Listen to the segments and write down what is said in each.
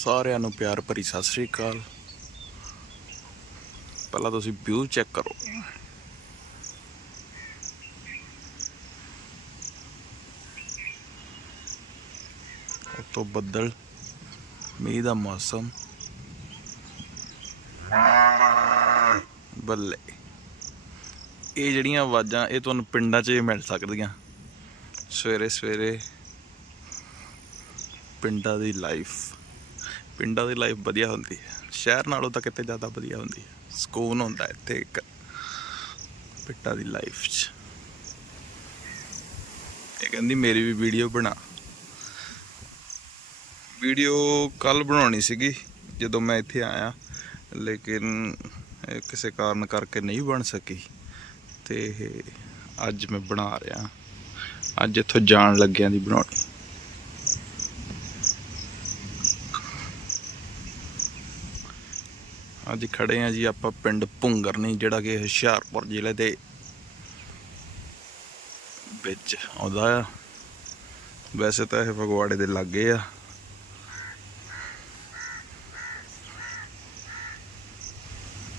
ਸਾਰਿਆਂ ਨੂੰ ਪਿਆਰ ਭਰੀ ਸਤਿ ਸ੍ਰੀ ਅਕਾਲ। ਪਹਿਲਾਂ ਤੁਸੀਂ ਵਿਊ ਚੈੱਕ ਕਰੋ। ਤੋਂ ਬੱਦਲ, ਮੀਂਹ ਦਾ ਮੌਸਮ। ਬੱਲੇ। ਇਹ ਜਿਹੜੀਆਂ ਆਵਾਜ਼ਾਂ, ਇਹ ਤੁਹਾਨੂੰ ਪਿੰਡਾਂ 'ਚ ਹੀ ਮਿਲ ਸਕਦੀਆਂ। ਸਵੇਰੇ ਸਵੇਰੇ ਪਿੰਡਾਂ ਦੀ ਲਾਈਫ ਪਿੰਡਾਂ ਦੀ ਲਾਈਫ ਵਧੀਆ ਹੁੰਦੀ ਹੈ। ਸ਼ਹਿਰ ਨਾਲੋਂ ਤਾਂ ਕਿਤੇ ਜ਼ਿਆਦਾ ਵਧੀਆ ਹੁੰਦੀ ਹੈ। ਸਕੂਨ ਹੁੰਦਾ ਇੱਥੇ ਇੱਕ ਪਿੰਡਾਂ ਦੀ ਲਾਈਫ 'ਚ। ਇਹ ਕਹਿੰਦੀ, ਮੇਰੀ ਵੀ ਵੀਡੀਓ ਬਣਾ। ਵੀਡੀਓ ਕੱਲ ਬਣਾਉਣੀ ਸੀਗੀ, ਜਦੋਂ ਮੈਂ ਇੱਥੇ ਆਇਆ। ਲੇਕਿਨ ਕਿਸੇ ਕਾਰਨ ਕਰਕੇ ਨਹੀਂ ਬਣ ਸਕੀ। ਤੇ ਅੱਜ ਮੈਂ ਬਣਾ ਰਿਹਾ। ਅੱਜ ਇੱਥੋਂ ਜਾਣ ਲੱਗਿਆਂ ਦੀ ਬਣਾਉਣੀ। ਅੱਜ ਖੜੇ ਆ ਜੀ ਆਪਾਂ ਪਿੰਡ ਭੁੰਗਰਨੀ ਜਿਹੜਾ ਕਿ ਹੁਸ਼ਿਆਰਪੁਰ ਜ਼ਿਲ੍ਹੇ ਦੇ ਵਿੱਚ ਆਉਂਦਾ ਆ। ਵੈਸੇ ਤਾਂ ਇਹ ਫਗਵਾੜੇ ਦੇ ਲਾਗੇ ਆ।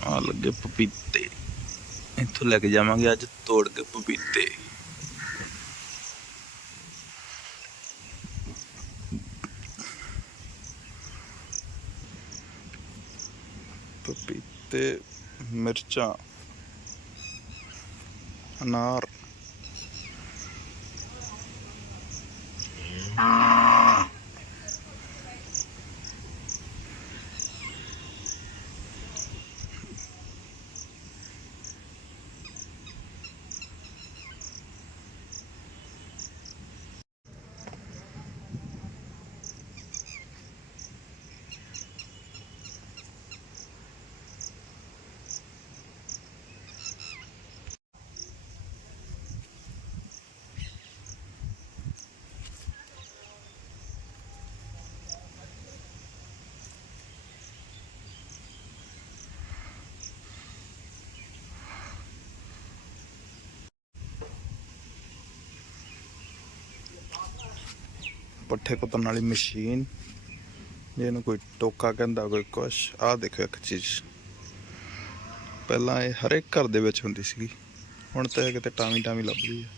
ਆ ਲੱਗੇ ਪਪੀਤੇ। ਇੱਥੋਂ ਲੈ ਕੇ ਜਾਵਾਂਗੇ ਅੱਜ ਤੋੜ ਕੇ ਪਪੀਤੇ। ਪਪੀਤੇ ਮਿਰਚਾਂ ਅਨਾਰ ਪੱਠੇ ਕੁੱਤਣ ਵਾਲੀ ਮਸ਼ੀਨ ਜਿਹਨੂੰ ਕੋਈ ਟੋਕਾ ਕਹਿੰਦਾ ਕੋਈ ਕੁਛ ਆਹ ਦੇਖੋ ਇੱਕ ਚੀਜ਼। ਪਹਿਲਾਂ ਇਹ ਹਰੇਕ ਘਰ ਦੇ ਵਿੱਚ ਹੁੰਦੀ ਸੀਗੀ। ਹੁਣ ਤਾਂ ਇਹ ਕਿਤੇ ਟਾਵੀਂ ਟਾਵੀਂ ਲੱਭਦੀ ਹੈ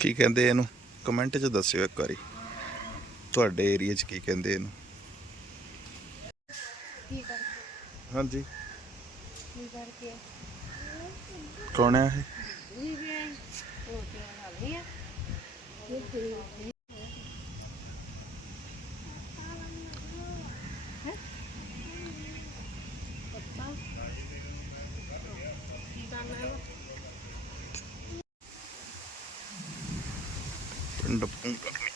ਕੀ ਕਹਿੰਦੇ ਇਹਨੂੰ? ਕਮੈਂਟ 'ਚ ਦੱਸਿਓ ਇੱਕ ਵਾਰੀ। ਤੁਹਾਡੇ ਏਰੀਆ 'ਚ ਕੀ ਕਹਿੰਦੇ ਇਹਨੂੰ? ਹਾਂਜੀ। ਕੀ ਕਰਕੇ? ਕੌਣ ਹੈ ਇਹ ਜੀ ਵੀ ਆਈ ਰੋਟੀ ਬਣਾ ਲਈ ਆ ਪਿੰਡ ਭੁੰਗਰਨੀ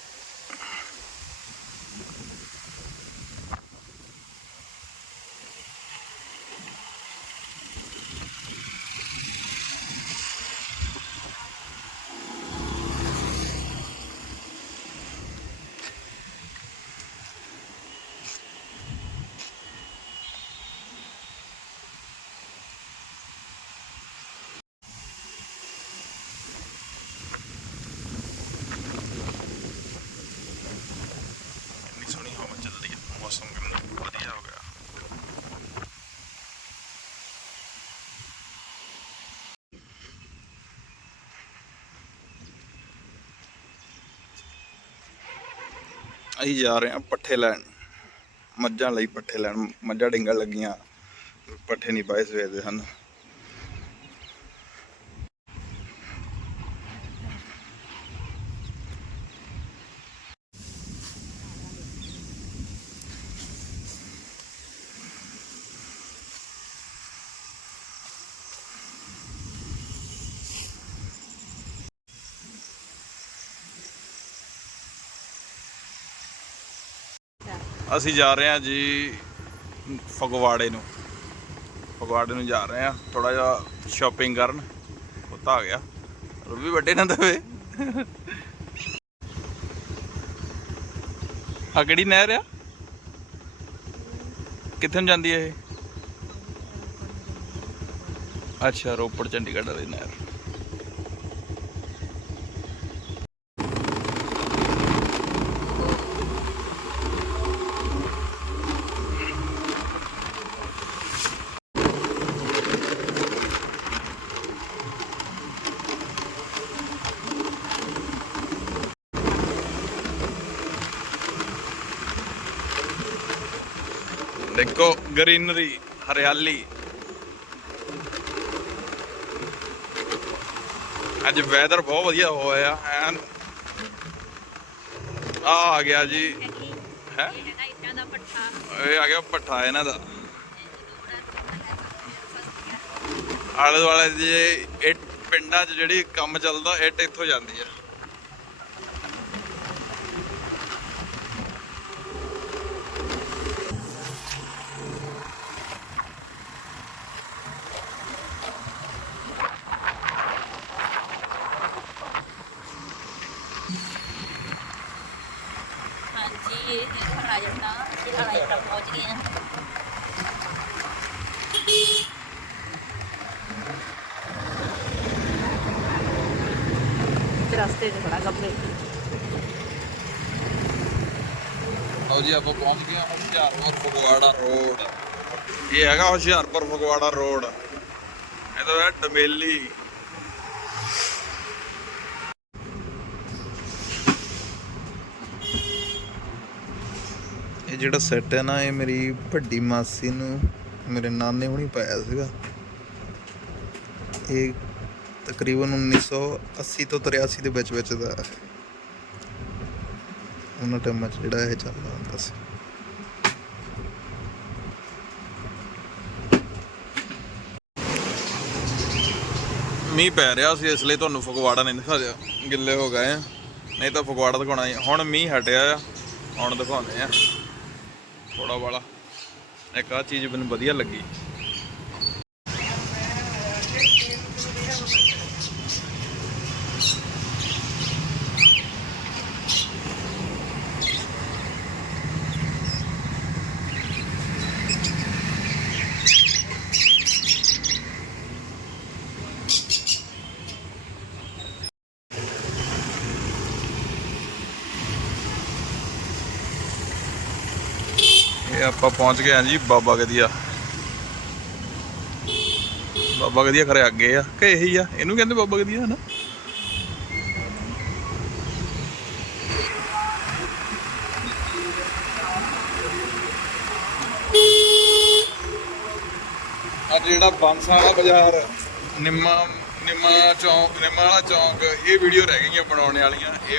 ਇੰਨੀ ਸੋਹਣੀ ਹਵਾ ਚੱਲਦੀ ਹੈ ਮੌਸਮ ਕਿੰਨਾ ਵਧੀਆ ਹੋ ਗਿਆ ਅਸੀਂ ਜਾ ਰਹੇ ਹਾਂ ਪੱਠੇ ਲੈਣ। ਮੱਝਾਂ ਲਈ ਪੱਠੇ ਲੈਣ। ਮੱਝਾਂ ਡਿੰਗਾਂ ਲੱਗੀਆਂ। ਪੱਠੇ ਨਹੀਂ ਪਾਏ ਸਵੇਰ ਦੇ ਹਨ। ਅਸੀਂ ਜਾ ਰਹੇ ਹਾਂ ਜੀ ਫਗਵਾੜੇ ਨੂੰ। ਫਗਵਾੜੇ ਨੂੰ ਜਾ ਰਹੇ ਹਾਂ। ਥੋੜਾ ਜਿਹਾ ਸ਼ਾਪਿੰਗ ਕਰਨ। ਕੁੱਤਾ ਆ ਗਿਆ। ਰੂਬੀ ਵੱਡੇ ਨਾ ਦਵੇ। ਆ ਕਿਹੜੀ ਨਹਿਰ ਆ? ਕਿੱਥੇ ਨੂੰ ਜਾਂਦੀ ਹੈ ਇਹ? ਅੱਛਾ, ਰੋਪੜ ਚੰਡੀਗੜ੍ਹ ਵਾਲੀ ਨਹਿਰ ਦੇਖੋ ਗ੍ਰੀਨਰੀ ਹਰਿਆਲੀ। ਅੱਜ ਵੈਦਰ ਬਹੁਤ ਵਧੀਆ ਹੋਇਆ, ਐਨ। ਆ ਆ ਗਿਆ ਜੀ। ਹੈ? ਇਹ ਆ ਗਿਆ ਪੱਠਾ ਇਹਨਾਂ ਦਾ। ਆਲੇ ਦੁਆਲੇ ਦੇ ਇਹ ਪਿੰਡਾਂ 'ਚ ਜਿਹੜੀ ਕੰਮ ਚੱਲਦਾ, ਇੱਟ ਇੱਥੋਂ ਜਾਂਦੀ ਹੈ ਇਹ ਰਾਜਸਥਾਨ ਅਸੀਂ ਪਹੁੰਚ ਗਏ ਹਾਂ ਰਸਤੇ 'ਚ ਖੜਾ ਕੱਪੜੇ ਲਓ ਜੀ, ਆਪਾਂ ਪਹੁੰਚ ਗਏ ਹਾਂ ਹੁਸ਼ਿਆਰਪੁਰ ਫਗਵਾੜਾ ਰੋਡ। ਇਹ ਹੈਗਾ ਹੁਸ਼ਿਆਰਪੁਰ ਫਗਵਾੜਾ ਰੋਡ। ਇਹ ਤਾਂ ਹੈ ਡਮੇਲੀ ਇਹ ਜਿਹੜਾ ਸੈੱਟ ਹੈ ਨਾ, ਇਹ ਮੇਰੀ ਵੱਡੀ ਮਾਸੀ ਨੂੰ ਮੇਰੇ ਨਾਨੇ ਹੁਣੀ ਪਾਇਆ ਸੀਗਾ। ਇਹ ਤਕਰੀਬਨ 1980 ਤੋਂ 83 ਦੇ ਵਿੱਚ ਵਿੱਚ ਦਾ ਉਹਨਾਂ ਟਾਈਮਾਂ 'ਚ ਜਿਹੜਾ ਇਹ ਚੱਲਦਾ ਹੁੰਦਾ ਸੀ। ਮੀਂਹ ਪੈ ਰਿਹਾ ਸੀ, ਇਸ ਲਈ ਤੁਹਾਨੂੰ ਫਗਵਾੜਾ ਨਹੀਂ ਦਿਖਾ ਦਿਖਾਇਆ ਗਿੱਲੇ ਹੋ ਗਏ ਆ। ਨਹੀਂ ਤਾਂ ਫਗਵਾੜਾ ਦਿਖਾਉਣਾ ਹੁਣ ਮੀਂਹ ਹਟਿਆ ਆ। ਹੁਣ ਦਿਖਾਉਂਦੇ ਆ। ਥੋੜਾ ਵਾਲਾ। ਇੱਕ ਆ ਚੀਜ਼ ਮੈਨੂੰ ਵਧੀਆ ਲੱਗੀ। ਆਪਾਂ ਪਹੁੰਚ ਗਏ ਹਾਂ ਜੀ ਬਾਬਾ ਗਦੀਆ ਬਾਬਾ ਗਦੀਆ ਖਰੇ ਅੱਗੇ ਆ, ਕਿ ਇਹੀ ਆ? ਇਹਨੂੰ ਕਹਿੰਦੇ ਬਾਬਾ ਗਦੀਆ ਹਨਾ? ਅੱਜ ਜਿਹੜਾ ਬਾਂਸਾ ਵਾਲਾ ਬਾਜ਼ਾਰ, ਨਿੰਮਾ ਨਿੰਮਾ ਚੌਂਕ, ਨਿੰਮਾ ਵਾਲਾ ਚੌਂਕ, ਇਹ ਵੀਡੀਓ ਰਹਿ ਗਈਆਂ ਬਣਾਉਣ ਵਾਲੀਆਂ। ਇਹ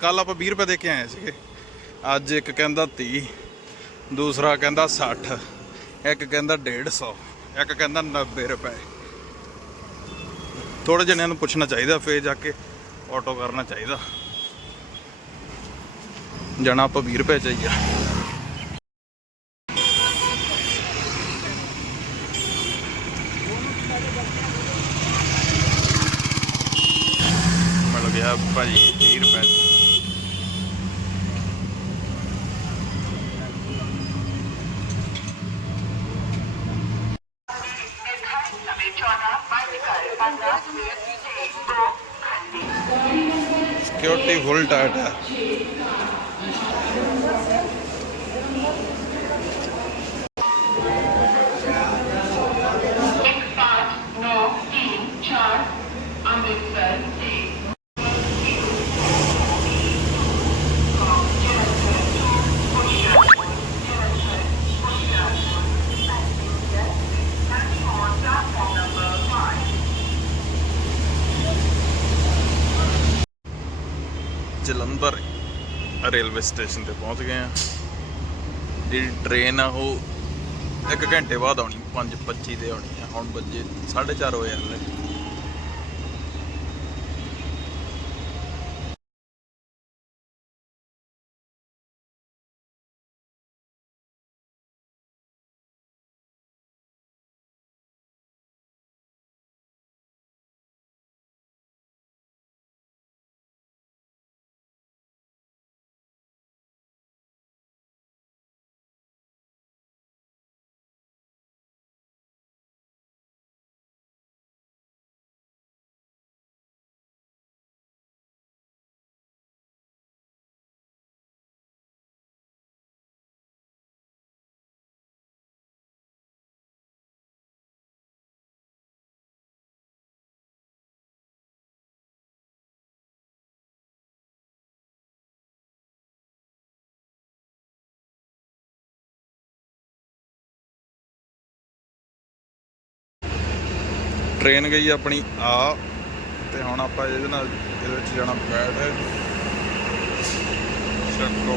ਕੱਲ ਆਪਾਂ 20 ਰੁਪਏ ਦੇ ਕੇ ਆਏ ਸੀਗੇ। ਅੱਜ ਇੱਕ ਕਹਿੰਦਾ 30 ਦੂਸਰਾ ਕਹਿੰਦਾ 60 ਇੱਕ ਕਹਿੰਦਾ 150 ਇੱਕ ਕਹਿੰਦਾ 90 ਰੁਪਏ। ਥੋੜੇ ਜਣਿਆਂ ਨੂੰ ਪੁੱਛਣਾ ਚਾਹੀਦਾ, ਫੇਰ ਜਾ ਕੇ ਆਟੋ ਕਰਨਾ ਚਾਹੀਦਾ। ਜਾਣਾ ਆਪਾਂ 20 ਰੁਪਏ ਚਾਹੀਦਾ ਮਿਲ ਗਿਆ ਭਾਜੀ 20 ਰੁਪਏ सिक्योरिटी फुल टाइट है ਜਲੰਧਰ ਰੇਲਵੇ ਸਟੇਸ਼ਨ ਤੇ ਪਹੁੰਚ ਗਏ ਆ। ਜਿਹੜੀ ਟ੍ਰੇਨ ਆ ਉਹ 1 ਘੰਟੇ ਬਾਅਦ ਆਉਣੀ 5:25 ਦੇ ਆਉਣੀ ਆ। ਹੁਣ ਵੱਜੇ 4:30 ਹੋਏ ਹਲੇ। ਟ੍ਰੇਨ ਗਈ ਆਪਣੀ, ਆ। ਤੇ ਹੁਣ ਆਪਾਂ ਇਹਦੇ ਨਾਲ, ਇਹਦੇ ਵਿੱਚ ਜਾਣਾ ਬੈਠ। ਛੱਡੋ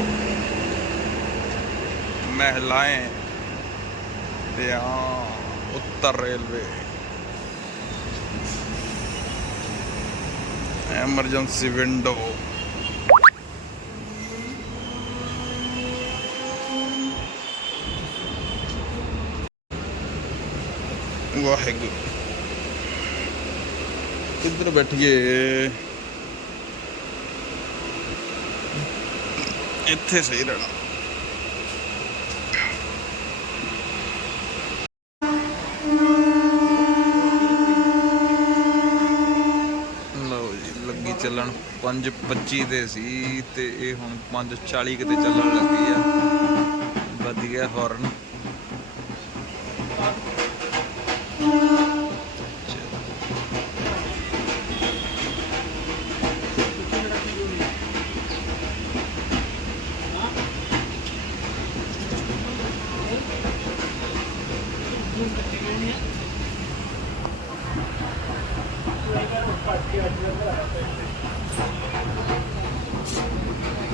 ਮਹਿਲਾਏ ਤੇ ਆ, ਉੱਤਰ ਰੇਲਵੇ। Emergency window Waheguru. ਕਿੱਧਰ ਬੈਠੀਏ। ਇੱਥੇ ਸਹੀ ਰਹਿਣਾ। ਲਓ ਜੀ, ਲੱਗੀ ਚੱਲਣ। 5:25 ਤੇ ਸੀ ਤੇ ਇਹ ਹੁਣ 5:40 ਕਿਤੇ ਚੱਲਣ ਲੱਗੀ ਆ। ਵਧੀਆ ਹੌਰਨ すいません。